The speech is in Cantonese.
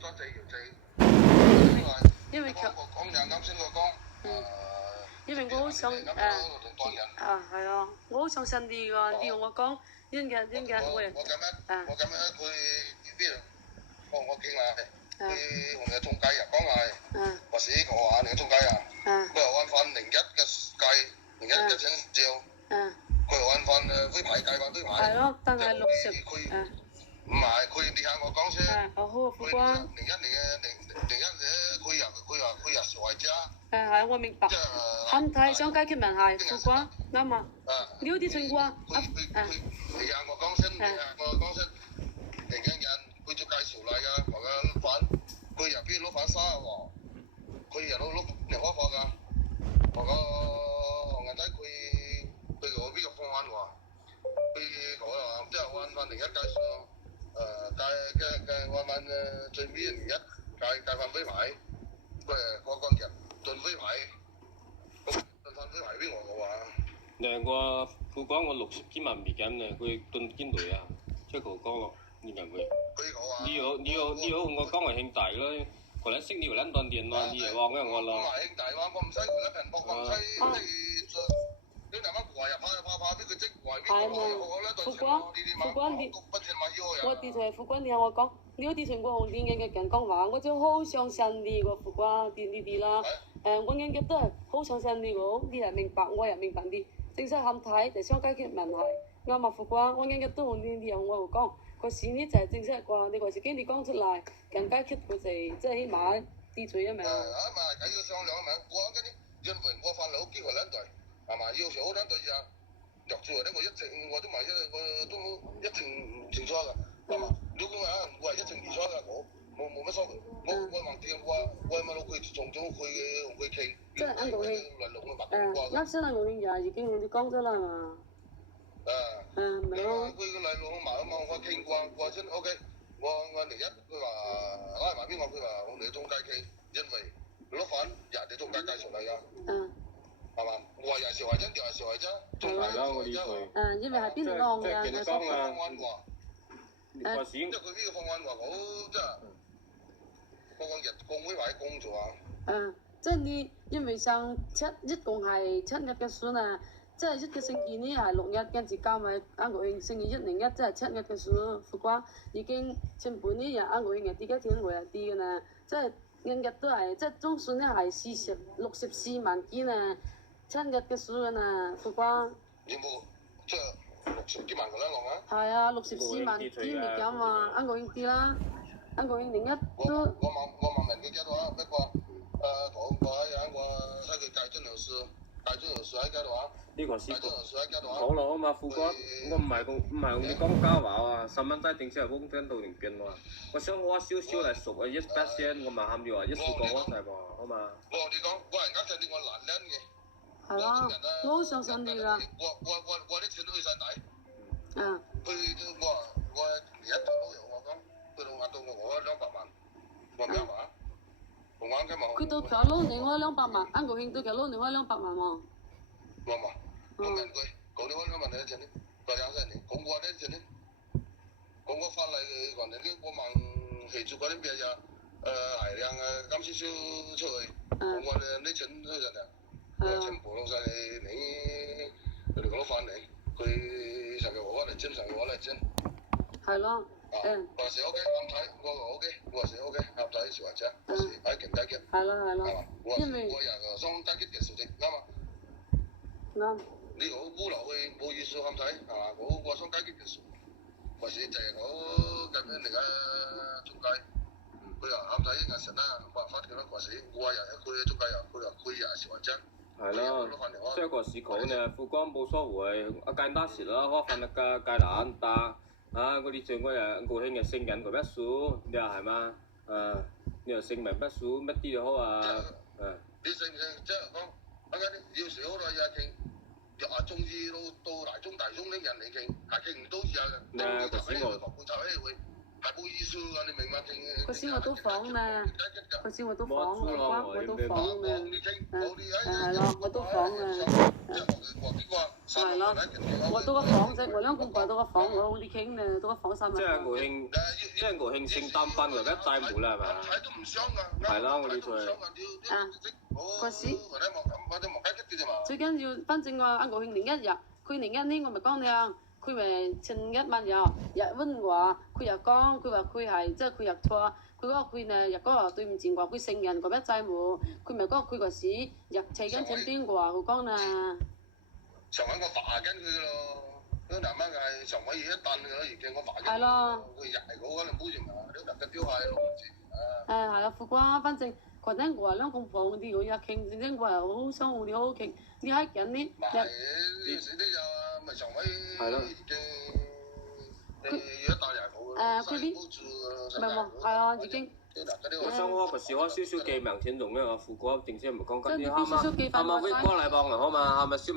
多謝姚記，因為我講人啱先我講，因為我好想係啊，我好想信你㗎，你同我講應嘅我咁樣佢邊度幫我傾下，佢同你中介人講下，或者我話你中介人，佢又揾翻01嘅計，01嘅請照，佢又揾翻飛牌計翻飛牌，係咯，但係60唔係，佢你睇我講先。好啊，副官。01佢又傻啫。係，我明白。肯睇想解決問題，副官啱啊。你啲情況你睇我講先，年輕人佢就介紹嚟㗎，同佢攞飯，佢入邊攞飯沙喎，佢又攞零開貨㗎，同個銀仔佢嗰邊個方案喎，佢講話即係揾翻01介紹。我問最尾01介翻飛牌，嗰個人進飛牌，進翻飛牌俾我嘅話。我副官我60幾萬美金呢，佢進邊度啊？出口講咯，你認為？你好我講係兄弟咯，佢哋識你兩段電話，你又話我咯。我係兄弟話，我唔使佢一平搏，我唔使你大媽話入怕俾佢即話俾我副官我啲就係副官，你聽我講，你有啲情況同電影嘅人講話，我就好相信你個副官，啲啦，我應該都係好相信你個，你係明白，我又明白啲，正式肯睇就想解決問題，啱啊副官，我應該都同啲同我講，個事呢就係正式啩，你話自己你講出嚟，更解決佢哋，即係起碼啲罪啊嘛。咁啊，緊要商量啊嘛，我嗰啲因為我翻嚟好機會兩隊。係嘛？要求好兩對呀，入住嚟我我都一程清楚㗎，係嘛？如果我係一程二楚㗎，冇乜所謂。我橫掂我係咪攞佢從中同佢傾？即係啱講啱先係我哋已經同你講咗啦嘛。咪咯。佢個嚟路好埋啊嘛，我傾過先 OK。我01佢話拉埋邊個？佢話我哋中介傾，因為攞飯人哋中介介紹嚟㗎。係嘛？我話又係小孩真，又係小孩真，仲係啦我呢句。因為係邊度講嘅？即係方案話，即係佢呢個方案話好，即係個人工會或者工作啊。即係你因為上一共係7日嘅選啊，即係一個星期呢係6日，跟住加埋啱個星期101，即係7日嘅選。副官已經全部呢日啱個星期啲天會係啲㗎啦，即係日日都係即係總算呢係64萬件啊。7日嘅數啊，副官。有冇即係60幾萬個兩浪啊？係啊，64萬件嚟講嘛，啱講啲啦，啱講01都。我問人嘅階段，不過講過有個睇佢計準條數喺階段。呢個是講落啊嘛，副官，我唔係同你講假話啊，10蚊仔定先係風聲到連變喎。我想我少少嚟熟啊1%，我咪喊住話一次過我曬喎，好嘛？我同你講，我係啱就你我難撚嘅。係啊，我好相信你㗎。我啲錢都去晒底。佢我01頭都有我講，佢到壓到我200萬，我咩話？我啱嘅冇。佢到條攞你開200萬，啱個興到條攞你開200萬喎。我嘛，我問佢，講你開200萬幾錢呢？佢講聲你，講我啲錢呢？講我翻嚟講你我問係做嗰啲咩呀？係量啱少少出去，講我啲錢都人啊。全部攞晒你佢哋攞翻嚟，佢成日話嚟徵，成日話嚟徵。係咯。我話是 OK，啱睇，我話 OK，我話是 OK，啱睇小孩仔，我是喺勁解決。係咯。因為我人想解決嘅事情啱嘛？啱。你好孤流去冇意思啱睇，係嘛？我想解決嘅事，或是就係我咁樣嚟嘅中介。佢話啱睇應該成啦，冇辦法嘅啦，或是我人佢中介人，佢話佢人小孩仔。係咯，即係個市口呢，副官冇所謂，簡單事啦，可瞓得㗎，簡單打，嗰啲最嗰日個興嘅聖人個乜數，你話係嘛？你話聖明乜數乜啲就好啊？你信唔信？即係講，要少好多嘢傾，又話中意到大中啲人嚟傾，係傾唔到嘢嘅。就喺度學觀察喺會，係係冇意思㗎，你明嘛？嗰時我都講啦，嗰時我都講啦，我都講啦，係咯，我都講啦，係咯，我到個房啫，我兩公婆到個房，我好啲傾咧，到個房3萬。即係國慶聖誕翻嚟一帶冇啦係嘛？係啦，我哋就係。嗰時最緊要，反正話國慶01日，佢01呢我咪講你啊。佢咪前一晚日溫話，佢又講，佢話佢係即係佢入錯，佢嗰個佢呢日嗰個對唔住話佢成人嗰筆債務，佢咪講佢個時入齊緊錢邊個話佢講啦。上海我罰緊佢咯，嗰男媽係上海嘢一單咯，而家我罰緊。係咯。佢又係嗰個你冇錢啊，你特登丟下咯。係啊，副官，反正嗰陣我話兩公婆嗰啲好一傾，嗰陣我又好想我哋好傾，你喺緊呢？係，呢時啲就咪上海係咯。佢啲唔係喎，係啊，已經。我想我個時我少少記名田同咩啊，副官正先唔講緊啲啱啱啱啱飛過嚟幫人好嘛，係咪小